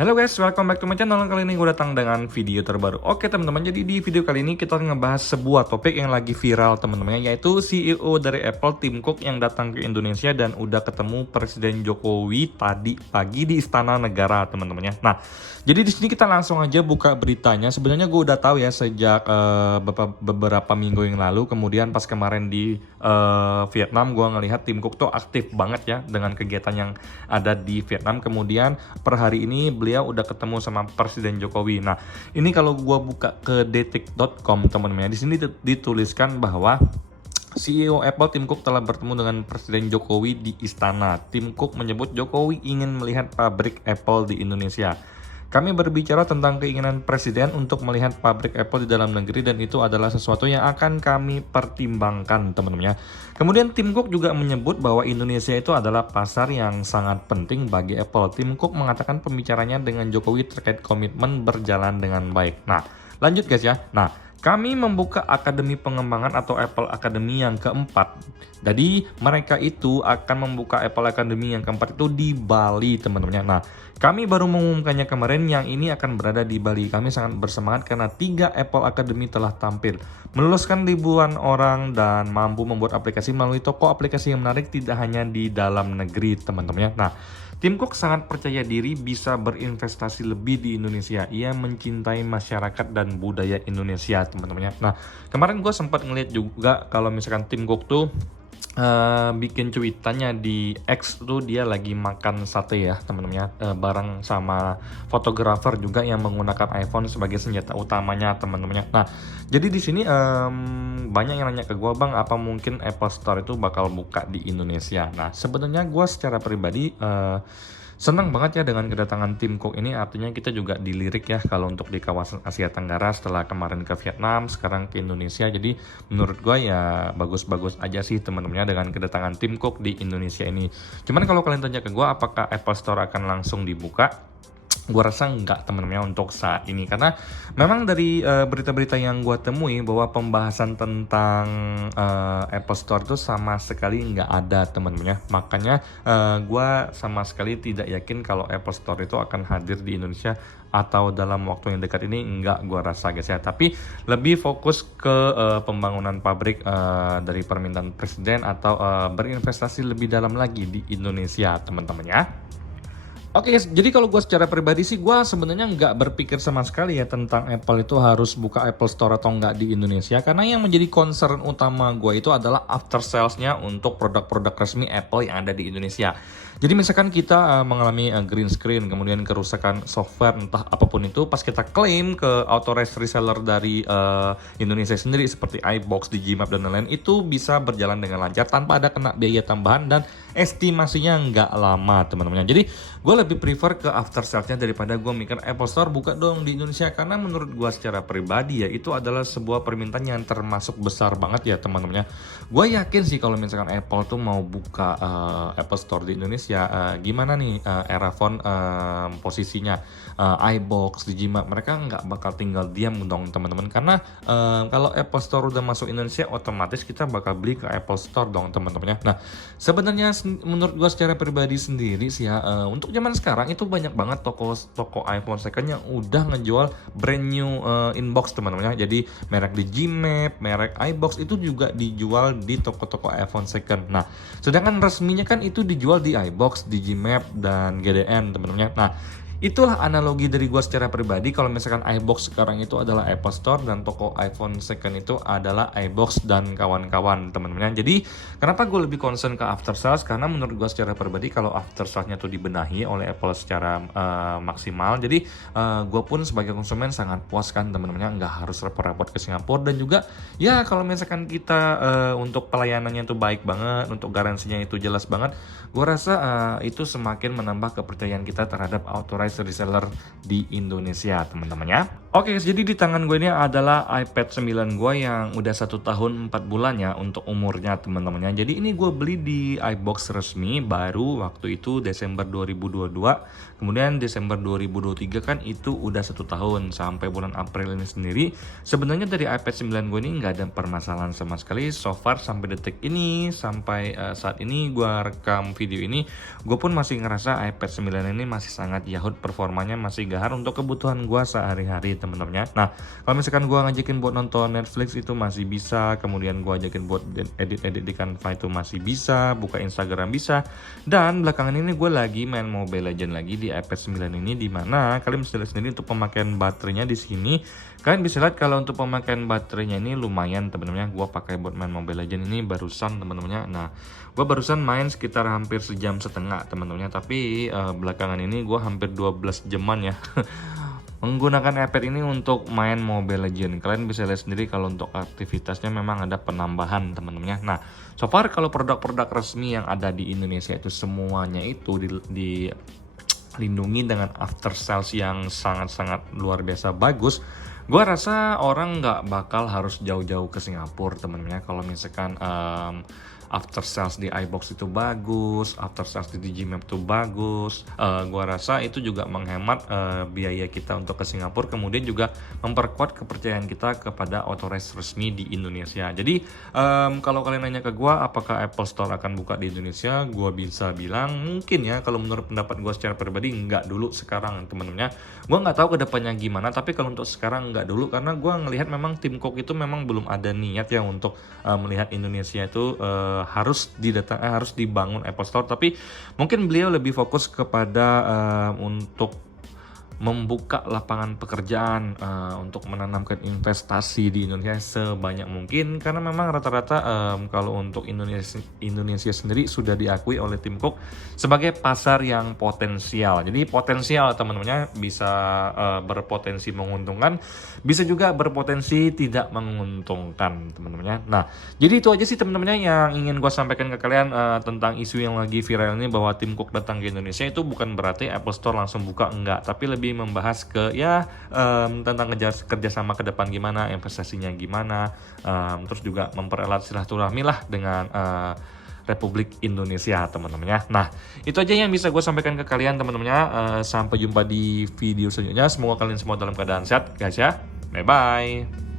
Halo guys, welcome back to my channel. Kali ini gue datang dengan video terbaru. Oke teman-teman, jadi di video kali ini kita ngebahas sebuah topik yang lagi viral teman-teman, yaitu CEO dari Apple, Tim Cook, yang datang ke Indonesia dan udah ketemu Presiden Jokowi tadi pagi di Istana Negara teman-teman ya. Nah, jadi di sini kita langsung aja buka beritanya. Sebenarnya gue udah tahu ya sejak beberapa minggu yang lalu. Kemudian pas kemarin di Vietnam, gue ngelihat Tim Cook tuh aktif banget ya dengan kegiatan yang ada di Vietnam. Kemudian per hari ini beliau udah ketemu sama Presiden Jokowi. Nah, ini kalau gua buka ke detik.com teman-teman, di sini dituliskan bahwa CEO Apple Tim Cook telah bertemu dengan Presiden Jokowi di istana. Tim Cook menyebut Jokowi ingin melihat pabrik Apple di Indonesia. Kami berbicara tentang keinginan Presiden untuk melihat pabrik Apple di dalam negeri dan itu adalah sesuatu yang akan kami pertimbangkan teman-teman ya. Kemudian Tim Cook juga menyebut bahwa Indonesia itu adalah pasar yang sangat penting bagi Apple. Tim Cook mengatakan pembicaranya dengan Jokowi terkait komitmen berjalan dengan baik. Nah, lanjut guys ya. Nah, kami membuka Akademi Pengembangan atau Apple Academy yang keempat. Jadi mereka itu akan membuka Apple Academy yang keempat itu di Bali teman-teman. Nah, kami baru mengumumkannya kemarin, yang ini akan berada di Bali. Kami sangat bersemangat karena 3 Apple Academy telah tampil, meluluskan ribuan orang dan mampu membuat aplikasi melalui toko aplikasi yang menarik tidak hanya di dalam negeri teman-teman. Nah, Tim Cook sangat percaya diri bisa berinvestasi lebih di Indonesia. Ia mencintai masyarakat dan budaya Indonesia teman-teman. Nah, kemarin gue sempat ngeliat juga kalau misalkan Tim Cook tuh bikin cuitannya di X tuh dia lagi makan sate ya teman-teman, bareng sama fotografer juga yang menggunakan iPhone sebagai senjata utamanya teman-teman. Nah, jadi di sini banyak yang nanya ke gue, bang, apa mungkin Apple Store itu bakal buka di Indonesia? Nah, sebenarnya gue secara pribadi senang banget ya dengan kedatangan Tim Cook ini. Artinya kita juga dilirik ya kalau untuk di kawasan Asia Tenggara, setelah kemarin ke Vietnam, sekarang ke Indonesia. Jadi menurut gue ya bagus-bagus aja sih teman-teman dengan kedatangan Tim Cook di Indonesia ini. Cuman kalau kalian tanya ke gue apakah Apple Store akan langsung dibuka, gue rasa enggak teman-teman untuk saat ini, karena memang dari berita-berita yang gue temui bahwa pembahasan tentang Apple Store itu sama sekali nggak ada teman-teman ya. Makanya gue sama sekali tidak yakin kalau Apple Store itu akan hadir di Indonesia atau dalam waktu yang dekat ini, enggak gue rasa guys ya. Tapi lebih fokus ke pembangunan pabrik dari permintaan presiden atau berinvestasi lebih dalam lagi di Indonesia teman-teman ya. Oke, jadi kalau gue secara pribadi sih gue sebenarnya nggak berpikir sama sekali ya tentang Apple itu harus buka Apple Store atau nggak di Indonesia, karena yang menjadi concern utama gue itu adalah after salesnya untuk produk-produk resmi Apple yang ada di Indonesia. Jadi misalkan kita mengalami green screen, kemudian kerusakan software entah apapun itu, pas kita klaim ke authorized reseller dari Indonesia sendiri seperti iBox, Digimap dan lain-lain, itu bisa berjalan dengan lancar tanpa ada kena biaya tambahan dan estimasinya nggak lama teman-teman. Jadi gue lebih prefer ke after salesnya daripada gue mikir Apple Store buka dong di Indonesia, karena menurut gue secara pribadi ya itu adalah sebuah permintaan yang termasuk besar banget ya teman-teman. Gue yakin sih kalau misalkan Apple tuh mau buka Apple Store di Indonesia, gimana nih Eraphone posisinya, iBox, Digimap, mereka nggak bakal tinggal diam dong teman-teman, karena kalau Apple Store udah masuk Indonesia otomatis kita bakal beli ke Apple Store dong teman-teman ya. Nah, sebenarnya menurut gue secara pribadi sendiri sih ya, untuk zaman sekarang itu banyak banget toko iPhone second yang udah ngejual brand new inbox teman-teman ya. Jadi merek Digimap, merek iBox itu juga dijual di toko-toko iPhone second. Nah, sedangkan resminya kan itu dijual di iBox, Digimap dan GDN teman-teman ya. Nah, itulah analogi dari gue secara pribadi. Kalau misalkan iBox sekarang itu adalah Apple Store dan toko iPhone second itu adalah iBox dan kawan-kawan teman-teman. Jadi kenapa gue lebih concern ke after sales, karena menurut gue secara pribadi kalau after salesnya tuh dibenahi oleh Apple secara maksimal, jadi gue pun sebagai konsumen sangat puas kan teman-teman, nggak harus repot-repot ke Singapura. Dan juga ya kalau misalkan kita untuk pelayanannya itu baik banget, untuk garansinya itu jelas banget, gue rasa itu semakin menambah kepercayaan kita terhadap authorized reseller di Indonesia teman-teman ya. Oke, jadi di tangan gue ini adalah iPad 9 gue yang udah 1 tahun 4 bulan ya untuk umurnya teman-teman ya. Jadi ini gue beli di iBox resmi baru waktu itu Desember 2022. Kemudian Desember 2023 kan itu udah 1 tahun sampai bulan April ini sendiri. Sebenarnya dari iPad 9 gue ini nggak ada permasalahan sama sekali. So far sampai detik ini, sampai saat ini gue rekam video ini, gue pun masih ngerasa iPad 9 ini masih sangat yahut, performanya masih gahar untuk kebutuhan gue sehari-hari temen-temennya. Nah, kalau misalkan gua ngajakin buat nonton Netflix itu masih bisa, kemudian gua ajakin buat edit-edit di Canva itu masih bisa, buka Instagram bisa. Dan belakangan ini gue lagi main Mobile Legends lagi di iPad 9 ini, dimana kalian bisa lihat sendiri untuk pemakaian baterainya di sini. Kalian bisa lihat kalau untuk pemakaian baterainya ini lumayan temen-temennya. Gua pakai buat main Mobile Legends ini barusan temen-temennya. Nah, gua barusan main sekitar hampir sejam setengah temen-temennya, tapi belakangan ini gua hampir 12 jaman ya menggunakan iPad ini untuk main Mobile Legends. Kalian bisa lihat sendiri kalau untuk aktivitasnya memang ada penambahan teman-temannya. Nah, so far kalau produk-produk resmi yang ada di Indonesia itu semuanya itu dilindungi dengan after sales yang sangat-sangat luar biasa bagus. Gua rasa orang nggak bakal harus jauh-jauh ke Singapura teman-temannya kalau misalkan after sales di iBox itu bagus, after sales di Digimap itu bagus. Gua rasa itu juga menghemat biaya kita untuk ke Singapura, kemudian juga memperkuat kepercayaan kita kepada authorized resmi di Indonesia. Jadi kalau kalian nanya ke gua apakah Apple Store akan buka di Indonesia, gua bisa bilang mungkin ya. Kalau menurut pendapat gua secara pribadi nggak dulu, sekarang temen-temennya. Gua nggak tahu kedepannya gimana, tapi kalau untuk sekarang nggak dulu, karena gua ngelihat memang Tim Cook itu memang belum ada niat ya untuk melihat Indonesia itu harus dibangun Apple Store, tapi mungkin beliau lebih fokus kepada untuk membuka lapangan pekerjaan, untuk menanamkan investasi di Indonesia sebanyak mungkin, karena memang rata-rata kalau untuk Indonesia sendiri sudah diakui oleh Tim Cook sebagai pasar yang potensial. Jadi potensial teman-temannya bisa berpotensi menguntungkan, bisa juga berpotensi tidak menguntungkan teman-temannya. Nah, jadi itu aja sih teman-temannya yang ingin gue sampaikan ke kalian tentang isu yang lagi viral ini, bahwa Tim Cook datang ke Indonesia itu bukan berarti Apple Store langsung buka, enggak, tapi lebih membahas ke tentang kerjasama ke depan gimana, investasinya gimana, terus juga mempererat silaturahmi lah dengan Republik Indonesia teman-teman ya. Nah, itu aja yang bisa gue sampaikan ke kalian teman-teman ya. Sampai jumpa di video selanjutnya. Semoga kalian semua dalam keadaan sehat guys ya. Bye bye.